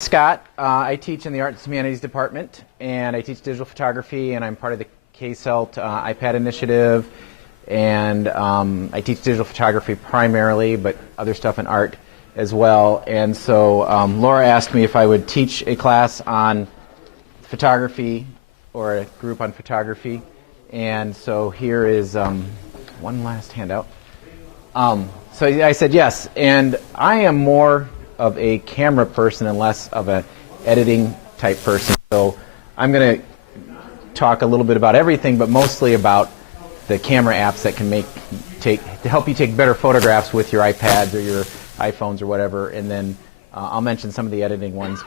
Scott. I teach in the Art and Humanities department, and I teach digital photography, and I'm part of the KCELT iPad initiative, and I teach digital photography primarily, but other stuff in art as well. And so Laura asked me if I would teach a class on photography or a group on photography, and so here is one last handout. So I said yes, and I am more of a camera person and less of an editing type person. So I'm going to talk a little bit about everything, but mostly about the camera apps that can to help you take better photographs with your iPads or your iPhones or whatever. And then I'll mention some of the editing ones.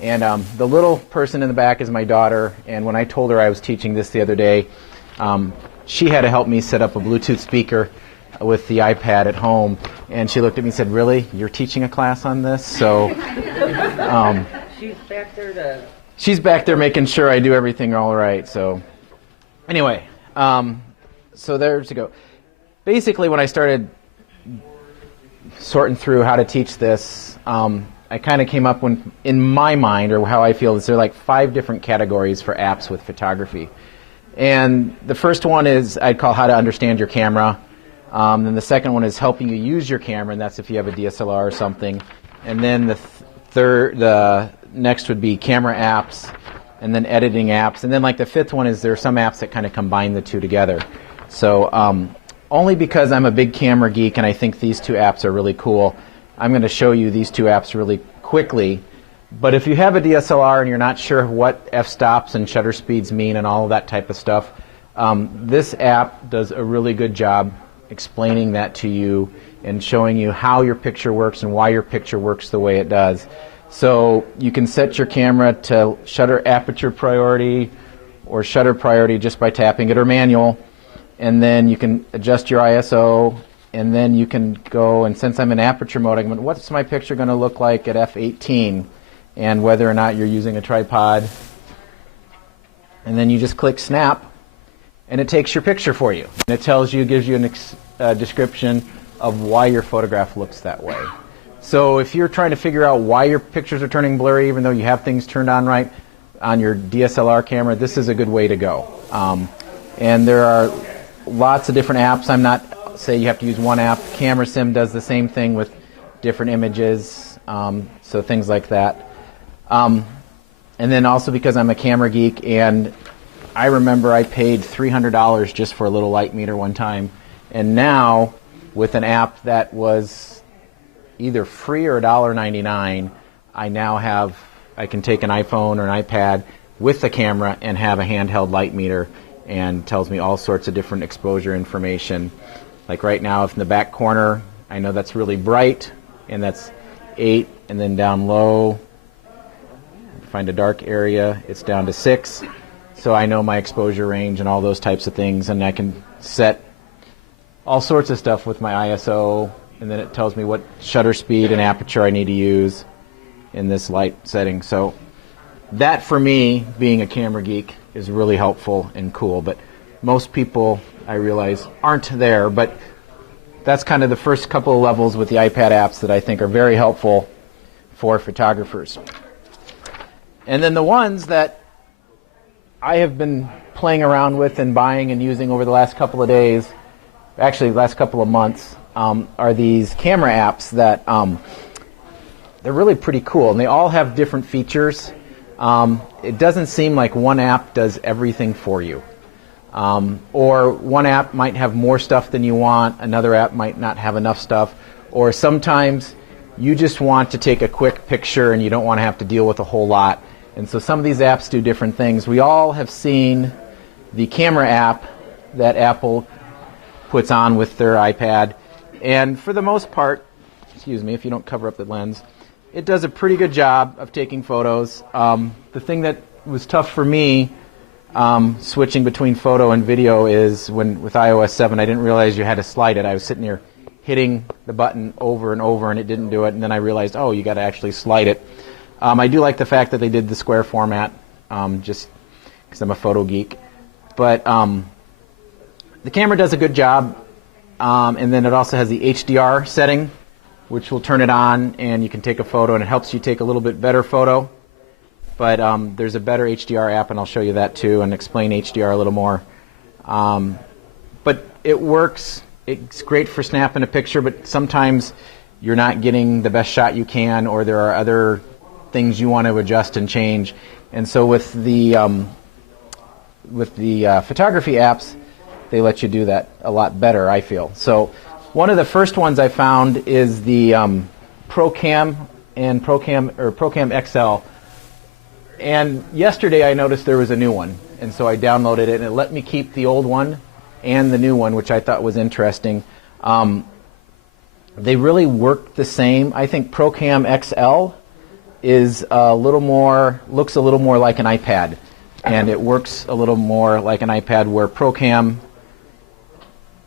And the little person in the back is my daughter. And when I told her I was teaching this the other day, she had to help me set up a Bluetooth speaker with the iPad at home, and she looked at me and said, "Really? You're teaching a class on this?" So she's back there making sure I do everything all right. So anyway, so there's to go. Basically, when I started sorting through how to teach this, I kind of came up in my mind, or how I feel, is there are like 5 different categories for apps with photography. And the first one is I'd call how to understand your camera. Then the second one is helping you use your camera, and that's if you have a DSLR or something. And then the next would be camera apps, and then editing apps. And then like the fifth one is there are some apps that kind of combine the two together. So only because I'm a big camera geek and I think these 2 apps are really cool, I'm going to show you these 2 apps really quickly. But if you have a DSLR and you're not sure what f-stops and shutter speeds mean and all of that type of stuff, this app does a really good job explaining that to you and showing you how your picture works and why your picture works the way it does. So you can set your camera to shutter aperture priority or shutter priority just by tapping it, or manual, and then you can adjust your ISO, and then you can go, and since I'm in aperture mode, I can, what's my picture going to look like at f/18, and whether or not you're using a tripod, and then you just click snap, and it takes your picture for you. And it tells you, gives you a description of why your photograph looks that way. So if you're trying to figure out why your pictures are turning blurry, even though you have things turned on right on your DSLR camera, this is a good way to go. And there are lots of different apps. I'm not saying you have to use one app. Camera Sim does the same thing with different images, so things like that. And then also because I'm a camera geek, and I remember I paid $300 just for a little light meter one time, and now with an app that was either free or $1.99, I can take an iPhone or an iPad with the camera and have a handheld light meter, and tells me all sorts of different exposure information. Like right now, if in the back corner, I know that's really bright, and that's 8, and then down low, find a dark area, it's down to 6. So I know my exposure range and all those types of things, and I can set all sorts of stuff with my ISO, and then it tells me what shutter speed and aperture I need to use in this light setting. So that, for me, being a camera geek, is really helpful and cool. But most people, I realize, aren't there. But that's kind of the first couple of levels with the iPad apps that I think are very helpful for photographers. And then the ones that I have been playing around with and buying and using over the last couple of days, actually the last couple of months, are these camera apps that they're really pretty cool, and they all have different features. It doesn't seem like one app does everything for you. Or one app might have more stuff than you want, another app might not have enough stuff, or sometimes you just want to take a quick picture and you don't want to have to deal with a whole lot. And so some of these apps do different things. We all have seen the camera app that Apple puts on with their iPad. And for the most part, excuse me if you don't cover up the lens, it does a pretty good job of taking photos. The thing that was tough for me switching between photo and video is with iOS 7, I didn't realize you had to slide it. I was sitting here hitting the button over and over, and it didn't do it. And then I realized, oh, you got to actually slide it. I do like the fact that they did the square format, just because I'm a photo geek. But the camera does a good job, and then it also has the HDR setting, which will turn it on, and you can take a photo, and it helps you take a little bit better photo. But there's a better HDR app, and I'll show you that too, and explain HDR a little more. But it works. It's great for snapping a picture, but sometimes you're not getting the best shot you can, or there are other things you want to adjust and change. And so with the photography apps, they let you do that a lot better, I feel. So one of the first ones I found is the ProCam and ProCam XL. And yesterday I noticed there was a new one, and so I downloaded it, and it let me keep the old one and the new one, which I thought was interesting. They really work the same. I think ProCam XL is looks a little more like an iPad, and it works a little more like an iPad, where ProCam,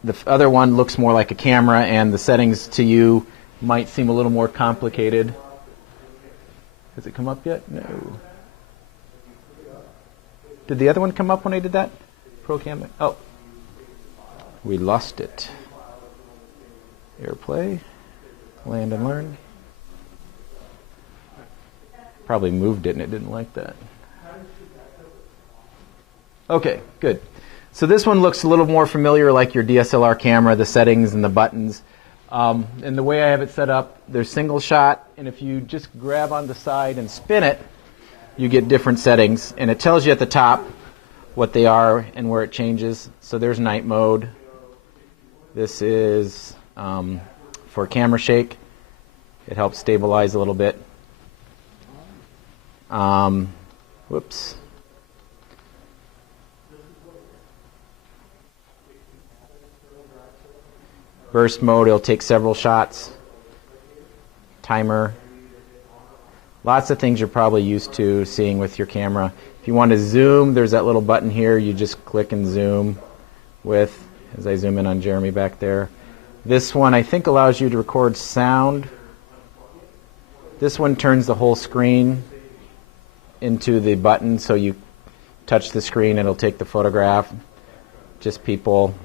the other one, looks more like a camera, and the settings to you might seem a little more complicated. Has it come up yet? No. Did the other one come up when I did that? ProCam? Oh. We lost it. AirPlay. Land and learn. Probably moved it and it didn't like that. Okay, good. So this one looks a little more familiar like your DSLR camera, the settings and the buttons. And the way I have it set up, there's single shot, and if you just grab on the side and spin it, you get different settings, and it tells you at the top what they are and where it changes. So there's night mode. This is for camera shake. It helps stabilize a little bit. Whoops. Burst mode, it'll take several shots. Timer. Lots of things you're probably used to seeing with your camera. If you want to zoom, there's that little button here. You just click and zoom with, as I zoom in on Jeremy back there. This one, I think, allows you to record sound. This one turns the whole screen into the button, so you touch the screen, it'll take the photograph, just people.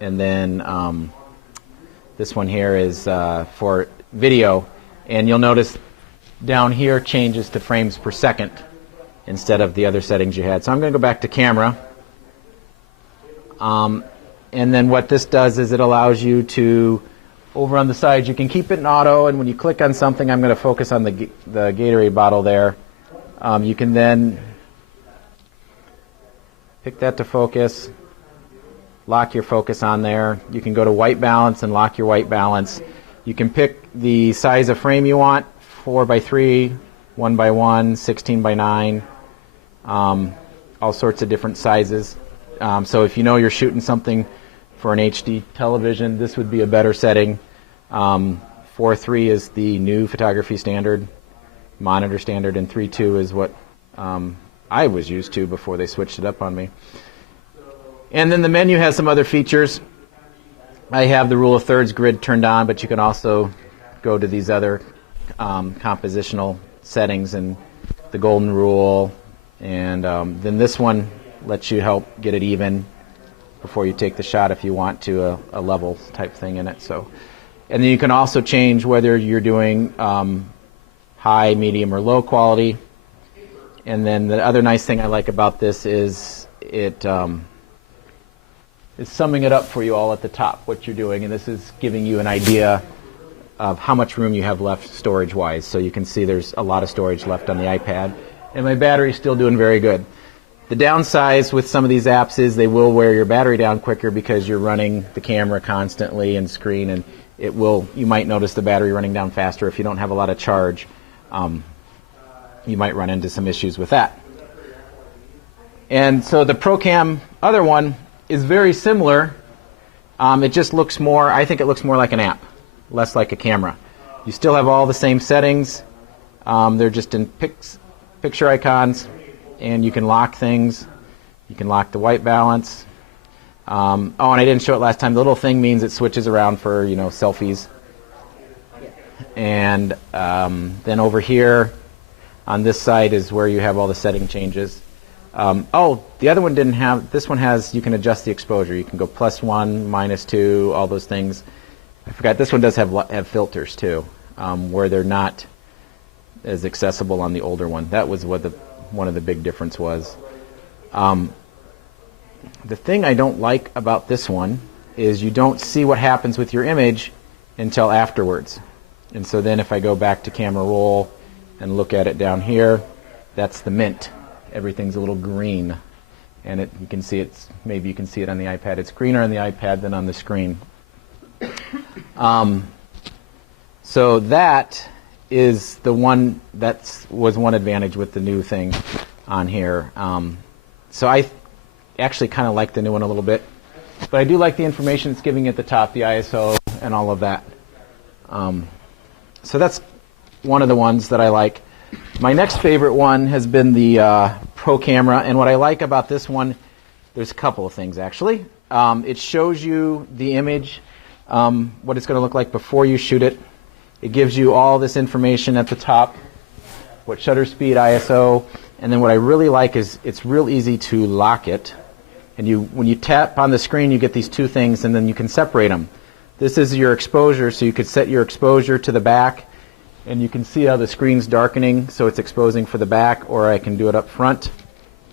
And then this one here is for video. And you'll notice down here changes to frames per second instead of the other settings you had. So I'm going to go back to camera. And then what this does is it allows you to, over on the side, you can keep it in auto, and when you click on something, I'm going to focus on the Gatorade bottle there. You can then pick that to focus, lock your focus on there. You can go to white balance and lock your white balance. You can pick the size of frame you want, 4x3, 1x1, 16x9, all sorts of different sizes. So if you know you're shooting something for an HD television, this would be a better setting. 4.3 is the new photography standard, monitor standard, and 3.2 is what I was used to before they switched it up on me. And then the menu has some other features. I have the rule of thirds grid turned on, but you can also go to these other compositional settings and the golden rule. And then this one lets you help get it even before you take the shot if you want to, a level type thing in it. So, and then you can also change whether you're doing high, medium, or low quality. And then the other nice thing I like about this is it is summing it up for you all at the top, what you're doing, and this is giving you an idea of how much room you have left storage-wise. So you can see there's a lot of storage left on the iPad, and my battery's still doing very good. The downside with some of these apps is they will wear your battery down quicker because you're running the camera constantly and screen, and you might notice the battery running down faster if you don't have a lot of charge. You might run into some issues with that. And so the ProCam other one is very similar. It just looks more, I think it looks more like an app, less like a camera. You still have all the same settings. They're just in picture icons, and you can lock things. You can lock the white balance. And I didn't show it last time. The little thing means it switches around for, selfies. And then over here on this side is where you have all the setting changes. The other one didn't have, this one has, you can adjust the exposure. You can go +1, -2, all those things. I forgot, this one does have filters too, where they're not as accessible on the older one. That was what one of the big difference was. The thing I don't like about this one is you don't see what happens with your image until afterwards. And so then if I go back to camera roll and look at it down here, that's the mint. Everything's a little green. And you can see maybe you can see it on the iPad. It's greener on the iPad than on the screen. So that is the one was one advantage with the new thing on here. So I actually kind of like the new one a little bit, but I do like the information it's giving at the top, the ISO and all of that. So that's one of the ones that I like. My next favorite one has been the Pro Camera, and what I like about this one, there's a couple of things actually. It shows you the image, what it's going to look like before you shoot it. It gives you all this information at the top, what shutter speed, ISO, and then what I really like is it's real easy to lock it. And when you tap on the screen, you get these two things, and then you can separate them. This is your exposure, so you could set your exposure to the back, and you can see how the screen's darkening, so it's exposing for the back, or I can do it up front,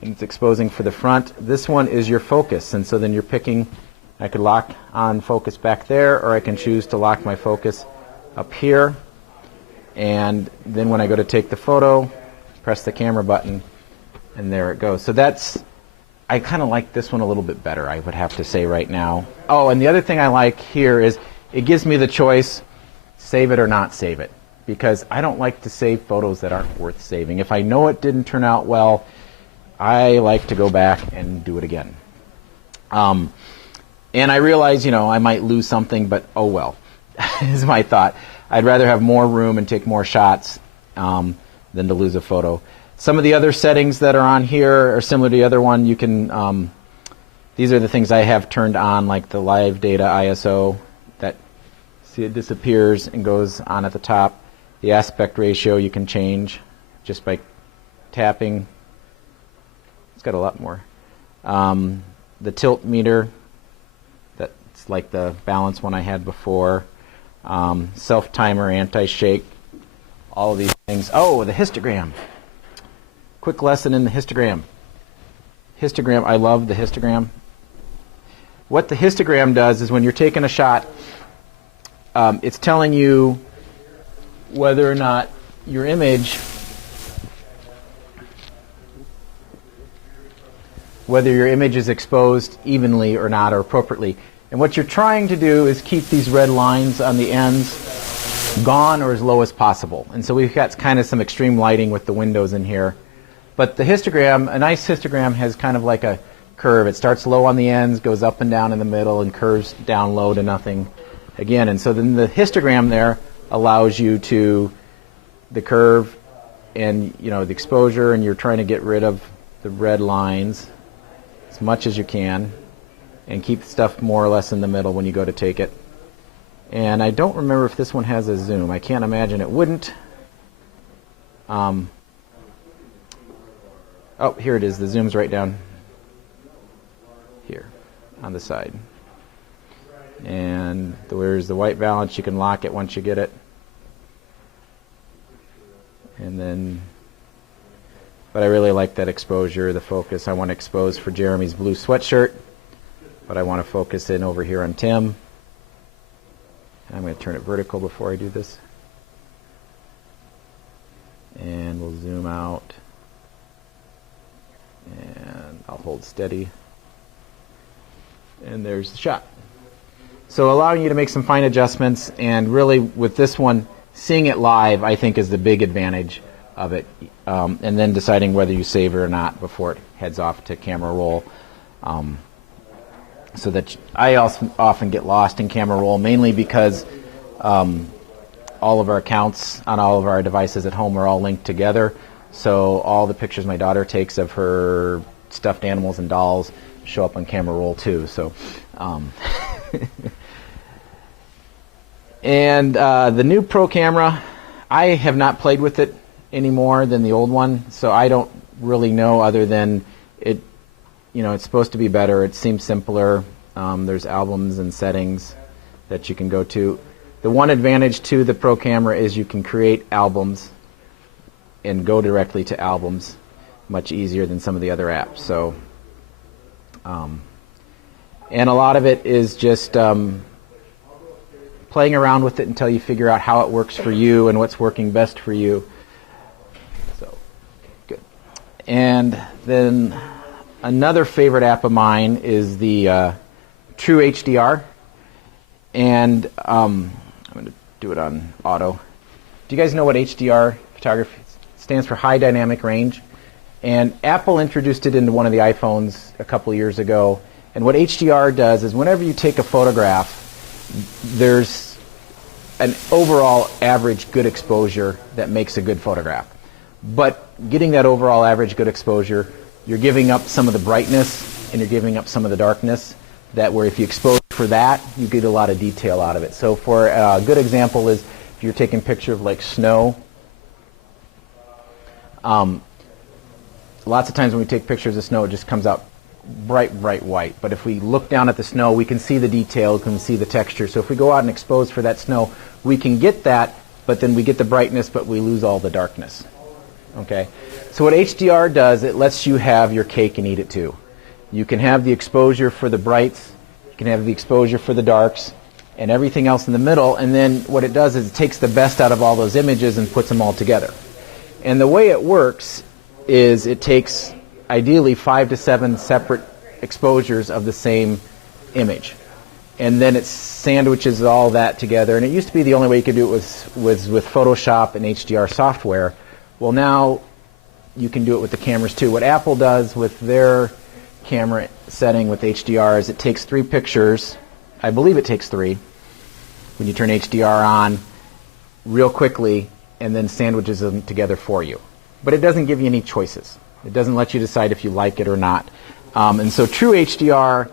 and it's exposing for the front. This one is your focus, and so then you're picking, I could lock on focus back there, or I can choose to lock my focus up here, and then when I go to take the photo, press the camera button, and there it goes. So I kind of like this one a little bit better, I would have to say right now. Oh, and the other thing I like here is it gives me the choice, save it or not save it, because I don't like to save photos that aren't worth saving. If I know it didn't turn out well, I like to go back and do it again. And I realize, I might lose something, but oh well, is my thought. I'd rather have more room and take more shots than to lose a photo. Some of the other settings that are on here are similar to the other one. You can, these are the things I have turned on, like the live data ISO. See, it disappears and goes on at the top. The aspect ratio you can change just by tapping. It's got a lot more. The tilt meter, that's like the balance one I had before. Self-timer, anti-shake, all of these things. Oh, the histogram. Quick lesson in the histogram. Histogram, I love the histogram. What the histogram does is when you're taking a shot, it's telling you whether or not your image, is exposed evenly or not, or appropriately. And what you're trying to do is keep these red lines on the ends gone or as low as possible. And so we've got kind of some extreme lighting with the windows in here. But the histogram, a nice histogram has kind of like a curve. It starts low on the ends, goes up and down in the middle, and curves down low to nothing again. And so then the histogram there allows you to, the curve and the exposure, and you're trying to get rid of the red lines as much as you can and keep stuff more or less in the middle when you go to take it. And I don't remember if this one has a zoom. I can't imagine it wouldn't. Oh, here it is. The zoom's right down here on the side. And there's the white balance. You can lock it once you get it. And then, but I really like that exposure, the focus. I want to expose for Jeremy's blue sweatshirt, but I want to focus in over here on Tim. I'm going to turn it vertical before I do this. And we'll zoom out. And I'll hold steady. And there's the shot. So allowing you to make some fine adjustments, and really with this one, seeing it live, I think, is the big advantage of it. And then deciding whether you save it or not before it heads off to camera roll. So that I also often get lost in camera roll, mainly because all of our accounts on all of our devices at home are all linked together. So all the pictures my daughter takes of her stuffed animals and dolls show up on camera roll too. So, and the new Pro Camera, I have not played with it any more than the old one, so I don't really know other than it. It's supposed to be better. It seems simpler. There's albums and settings that you can go to. The one advantage to the Pro camera is you can create albums and go directly to albums much easier than some of the other apps. So, and a lot of it is just playing around with it until you figure out how it works for you and what's working best for you. So, good. And then another favorite app of mine is the True HDR. And I'm going to do it on auto. Do you guys know what HDR photography stands for? High Dynamic Range. And Apple introduced it into one of the iPhones a couple of years ago. And what HDR does is whenever you take a photograph, there's an overall average good exposure that makes a good photograph. But getting that overall average good exposure, you're giving up some of the brightness and you're giving up some of the darkness, that where if you expose for that, you get a lot of detail out of it. So for a good example is if you're taking a picture of like snow, lots of times when we take pictures of snow, it just comes out bright white. But if we look down at the snow, we can see the detail, we can see the texture. So if we go out and expose for that snow, we can get that, but then we get the brightness, but we lose all the darkness. Okay? So what HDR does, it lets you have your cake and eat it too. You can have the exposure for the brights, you can have the exposure for the darks, and everything else in the middle, and then what it does is it takes the best out of all those images and puts them all together. And the way it works is it takes ideally 5 to 7 separate exposures of the same image. And then it sandwiches all that together. And it used to be the only way you could do it was with Photoshop and HDR software. Well, now you can do it with the cameras too. What Apple does with their camera setting with HDR is it takes 3 pictures. I believe it takes 3 when you turn HDR on real quickly and then sandwiches them together for you. But it doesn't give you any choices. It doesn't let you decide if you like it or not. And so True HDR,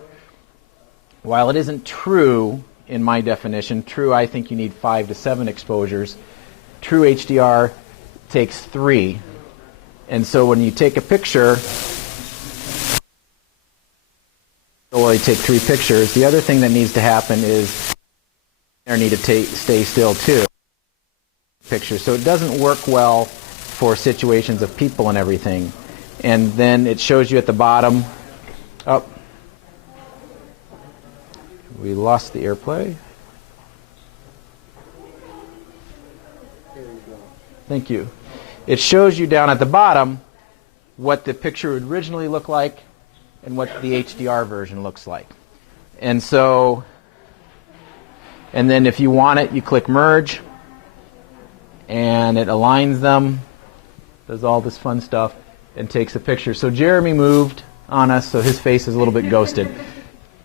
while it isn't true in my definition, true I think you need 5 to 7 exposures, True HDR takes 3. And so when you take a picture, you'll only take 3 pictures. The other thing that needs to happen is there need to stay still too. Pictures. So it doesn't work well for situations of people and everything. And then it shows you at the bottom. Oh, we lost the AirPlay. There you go. Thank you. It shows you down at the bottom what the picture would originally look like and what the HDR version looks like. And so, and then if you want it, you click merge and it aligns them, does all this fun stuff, and takes a picture. So Jeremy moved on us, so his face is a little bit ghosted.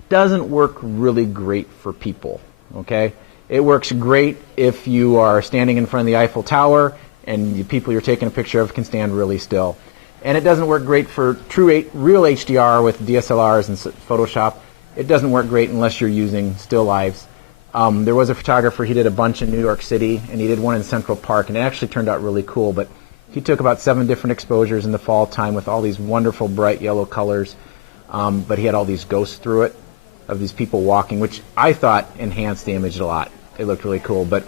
Doesn't work really great for people, okay? It works great if you are standing in front of the Eiffel Tower and the people you're taking a picture of can stand really still. And it doesn't work great for real HDR with DSLRs and Photoshop. It doesn't work great unless you're using still lives. There was a photographer, he did a bunch in New York City, and he did one in Central Park, and it actually turned out really cool. But he took about 7 different exposures in the fall time with all these wonderful bright yellow colors, but he had all these ghosts through it of these people walking, which I thought enhanced the image a lot. It looked really cool, but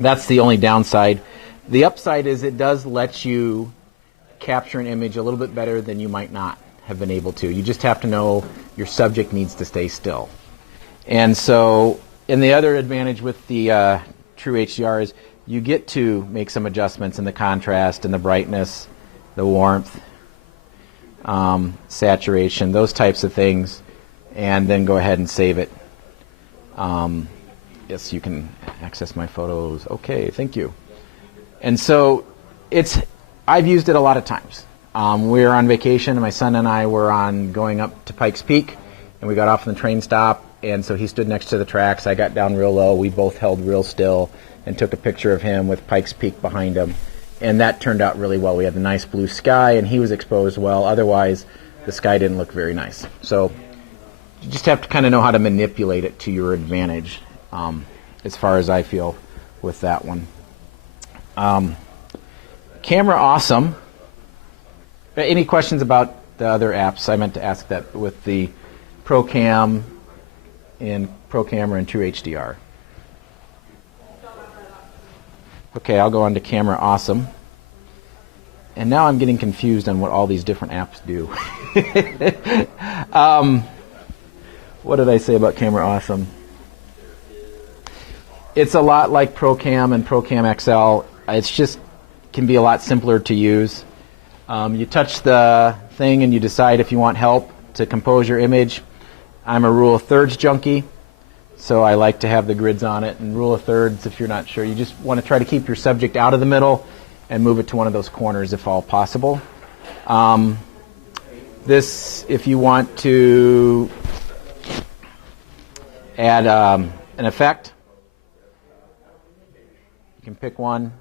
that's the only downside. The upside is it does let you capture an image a little bit better than you might not have been able to. You just have to know your subject needs to stay still. And so, and the other advantage with the True HDR is you get to make some adjustments in the contrast and the brightness, the warmth, saturation, those types of things, and then go ahead and save it. Yes, you can access my photos. Okay, thank you. And so I've used it a lot of times. We were on vacation, and my son and I were going up to Pikes Peak, and we got off on the train stop, and so he stood next to the tracks. I got down real low. We both held real still and took a picture of him with Pikes Peak behind him, and that turned out really well. We had the nice blue sky, and he was exposed well. Otherwise, the sky didn't look very nice. So you just have to kind of know how to manipulate it to your advantage, as far as I feel with that one. Camera awesome. Any questions about the other apps? I meant to ask that with the Pro Camera and True HDR. Okay, I'll go on to Camera Awesome. And now I'm getting confused on what all these different apps do. What did I say about Camera Awesome? It's a lot like ProCam and ProCam XL. It's just can be a lot simpler to use. You touch the thing and you decide if you want help to compose your image. I'm a rule of thirds junkie, so I like to have the grids on it. And rule of thirds, if you're not sure, you just want to try to keep your subject out of the middle and move it to one of those corners if all possible. This, if you want to add an effect, you can pick one,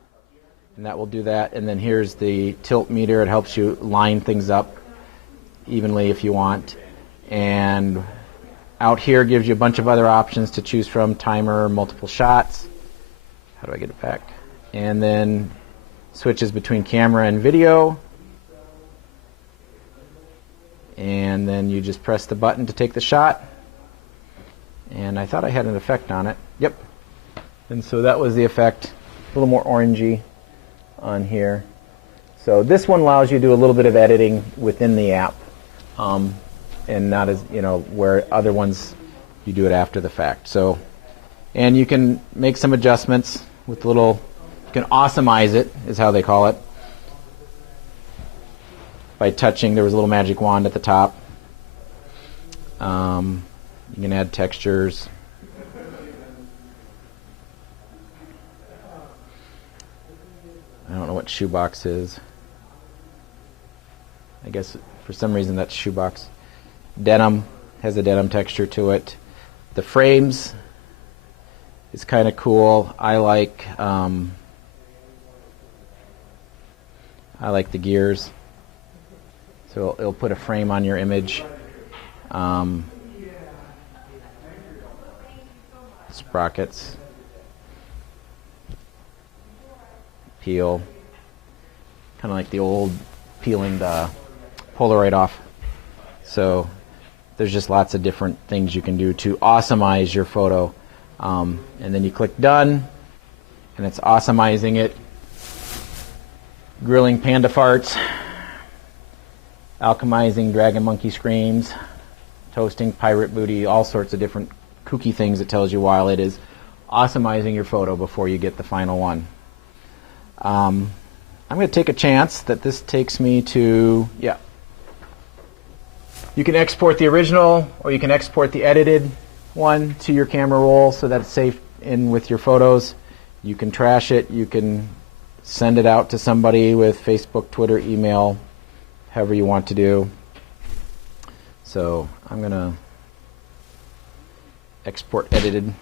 and that will do that. And then here's the tilt meter. It helps you line things up evenly if you want. And out here gives you a bunch of other options to choose from: timer, multiple shots. How do I get it back? And then switches between camera and video. And then you just press the button to take the shot. And I thought I had an effect on it. Yep. And so that was the effect. A little more orangey on here. So this one allows you to do a little bit of editing within the app, and not as, where other ones you do it after the fact. So, and you can make some adjustments with you can awesomize it, is how they call it, by touching. There was a little magic wand at the top. You can add textures. I don't know what shoebox is. I guess for some reason that's shoebox. Denim has a denim texture to it. The frames is kind of cool. I like the gears. So it'll put a frame on your image. Sprockets. Peel. Kind of like the old peeling the Polaroid off. So there's just lots of different things you can do to awesomize your photo. And then you click done, and it's awesomizing it. Grilling panda farts. Alchemizing dragon monkey screams. Toasting pirate booty. All sorts of different kooky things it tells you while it is awesomizing your photo before you get the final one. I'm going to take a chance that this takes me to, yeah. You can export the original, or you can export the edited one to your camera roll so that it's safe in with your photos. You can trash it. You can send it out to somebody with Facebook, Twitter, email, however you want to do. So I'm going to export edited.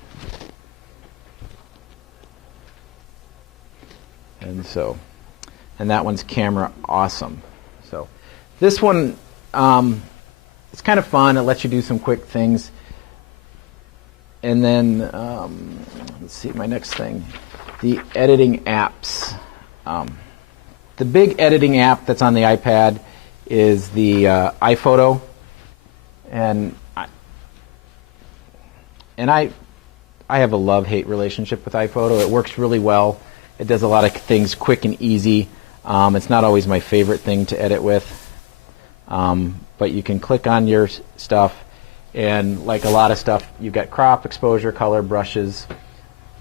And that one's Camera Awesome. So this one, it's kind of fun. It lets you do some quick things. And then, let's see, my next thing, the editing apps. The big editing app that's on the iPad is the iPhoto. And I have a love-hate relationship with iPhoto. It works really well. It does a lot of things quick and easy. It's not always my favorite thing to edit with. But you can click on your stuff, and like a lot of stuff, you've got crop, exposure, color, brushes,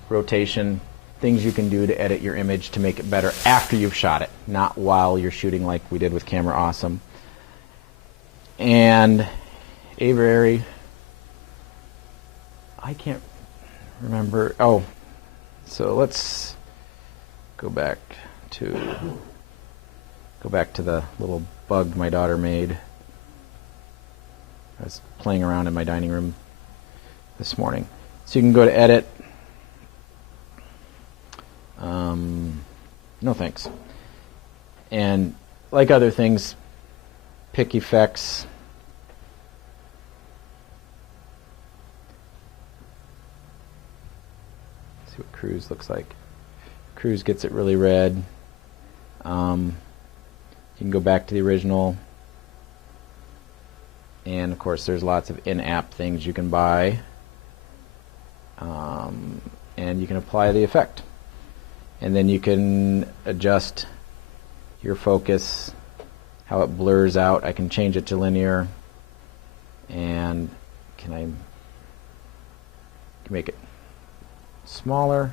rotation, things you can do to edit your image to make it better after you've shot it, not while you're shooting like we did with Camera Awesome. And Aviary, I can't remember. Oh, so let's go back to the little bug my daughter made. I was playing around in my dining room this morning. So you can go to edit. No thanks. And like other things, pick effects. See what Cruise looks like. Cruise gets it really red. You can go back to the original. And of course there's lots of in-app things you can buy. And you can apply the effect. And then you can adjust your focus, how it blurs out. I can change it to linear, and can make it smaller.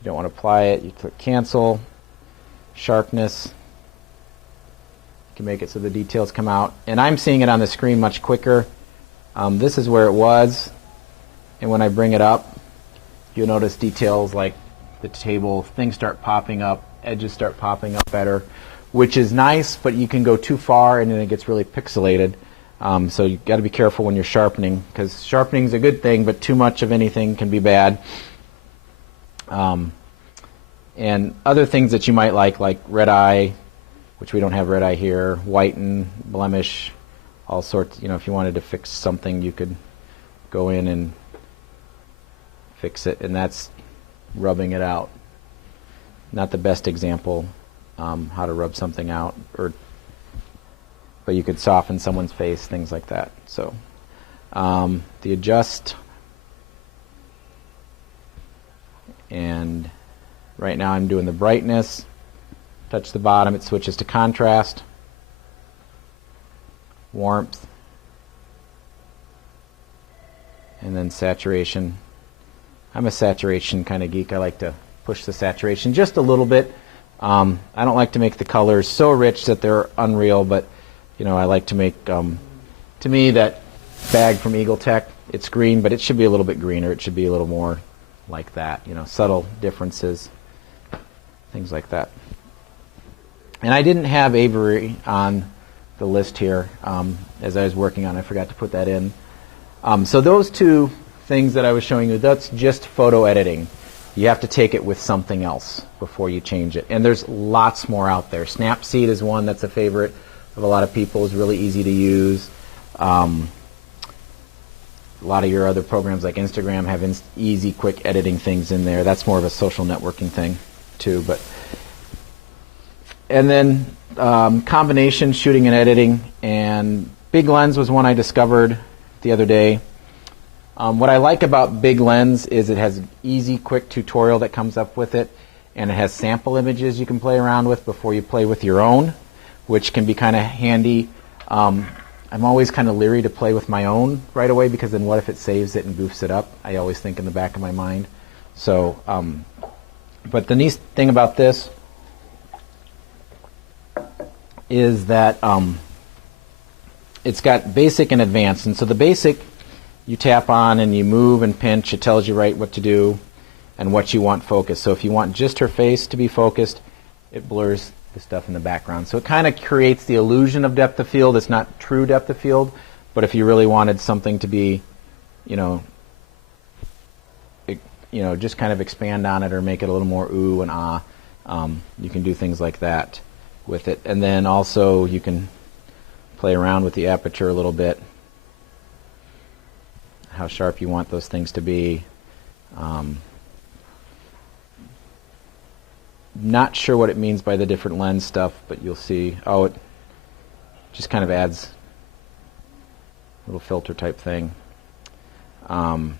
You don't want to apply it, you click cancel. Sharpness, you can make it so the details come out. And I'm seeing it on the screen much quicker. This is where it was, and when I bring it up, you'll notice details like the table, things start popping up, edges start popping up better, which is nice, but you can go too far and then it gets really pixelated. So you've got to be careful when you're sharpening, because sharpening is a good thing, but too much of anything can be bad. And other things that you might like red eye, which we don't have red eye here, whiten, blemish, all sorts. If you wanted to fix something, you could go in and fix it, and that's rubbing it out. Not the best example, how to rub something out, but you could soften someone's face, things like that. So the adjust, and right now I'm doing the brightness. Touch the bottom, it switches to contrast, warmth, and then saturation. I'm a saturation kind of geek. I like to push the saturation just a little bit. I don't like to make the colors so rich that they're unreal, but I like to make, to me, that bag from Eagle Tech, it's green, but it should be a little bit greener. It should be a little more like that, subtle differences, things like that. And I didn't have Avery on the list here as I was working on it. I forgot to put that in. So those two things that I was showing you, that's just photo editing. You have to take it with something else before you change it. And there's lots more out there. Snapseed is one that's a favorite of a lot of people. It's really easy to use. A lot of your other programs like Instagram have easy, quick editing things in there. That's more of a social networking thing too. And then combination shooting and editing. And Big Lens was one I discovered the other day. What I like about Big Lens is it has easy, quick tutorial that comes up with it, and it has sample images you can play around with before you play with your own, which can be kind of handy. I'm always kind of leery to play with my own right away, because then what if it saves it and goofs it up? I always think in the back of my mind. So, but the neat thing about this is that it's got basic and advanced. And so the basic, you tap on and you move and pinch. It tells you right what to do and what you want focused. So if you want just her face to be focused, it blurs the stuff in the background. So it kind of creates the illusion of depth of field. It's not true depth of field, but if you really wanted something to be, just kind of expand on it or make it a little more ooh and ah, you can do things like that with it. And then also you can play around with the aperture a little bit, how sharp you want those things to be. Not sure what it means by the different lens stuff, but you'll see. Oh, it just kind of adds a little filter type thing. And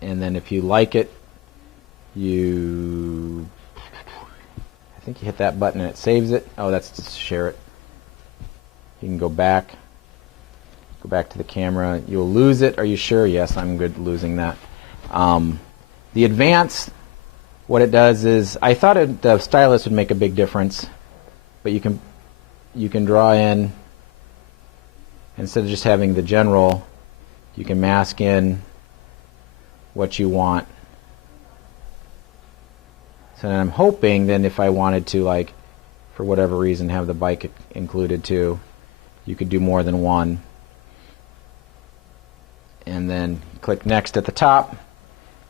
then if you like it, I think you hit that button and it saves it. Oh, that's to share it. You can go back to the camera. You'll lose it. Are you sure? Yes, I'm good losing that. The advanced, what it does is, I thought the stylus would make a big difference, but you can draw in, instead of just having the general, you can mask in what you want. So then I'm hoping then if I wanted to, like, for whatever reason, have the bike included too, you could do more than one. And then click next at the top,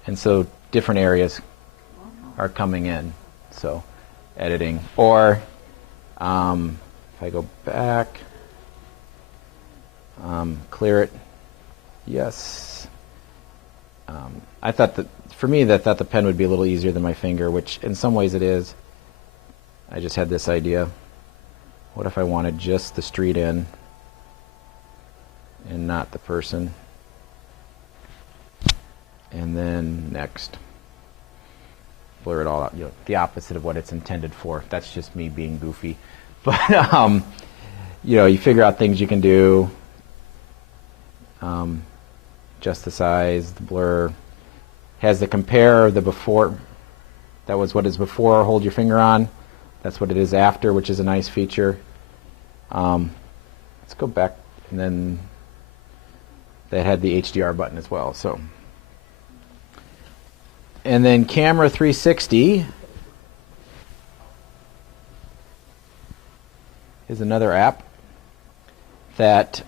and so different areas are coming in. So editing, or if I go back, clear it, yes. I thought that, for me, I thought the pen would be a little easier than my finger, which in some ways it is. I just had this idea. What if I wanted just the street in and not the person? And then next. Blur it all out. The opposite of what it's intended for. That's just me being goofy. But, you figure out things you can do. Adjust the size, the blur. Has the compare of the before. That was what is before. Hold your finger on. That's what it is after, which is a nice feature. Let's go back. And then that had the HDR button as well. So, and then Camera 360 is another app that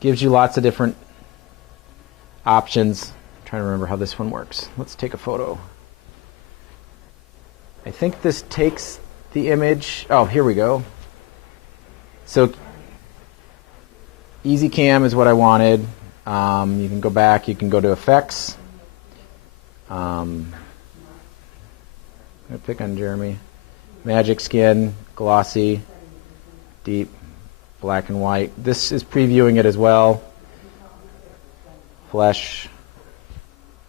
gives you lots of different options. I'm trying to remember how this one works. Let's take a photo. I think this takes the image. Oh, here we go. So Easy Cam is what I wanted. You can go back. You can go to Effects. I'm going to pick on Jeremy. Magic Skin, Glossy, Deep, Black and White. This is previewing it as well. Flesh.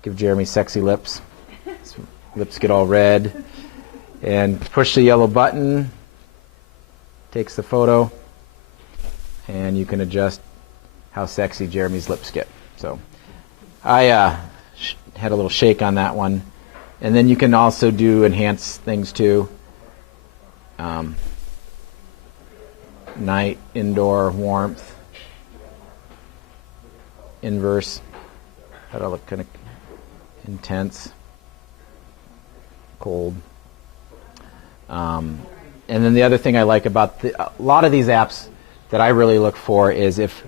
Give Jeremy sexy lips. His lips get all red. And push the yellow button. Takes the photo. And you can adjust how sexy Jeremy's lips get. So I had a little shake on that one. And then you can also do enhance things too. Night, indoor, warmth, inverse. That'll look kind of intense, cold. And then the other thing I like about a lot of these apps that I really look for is if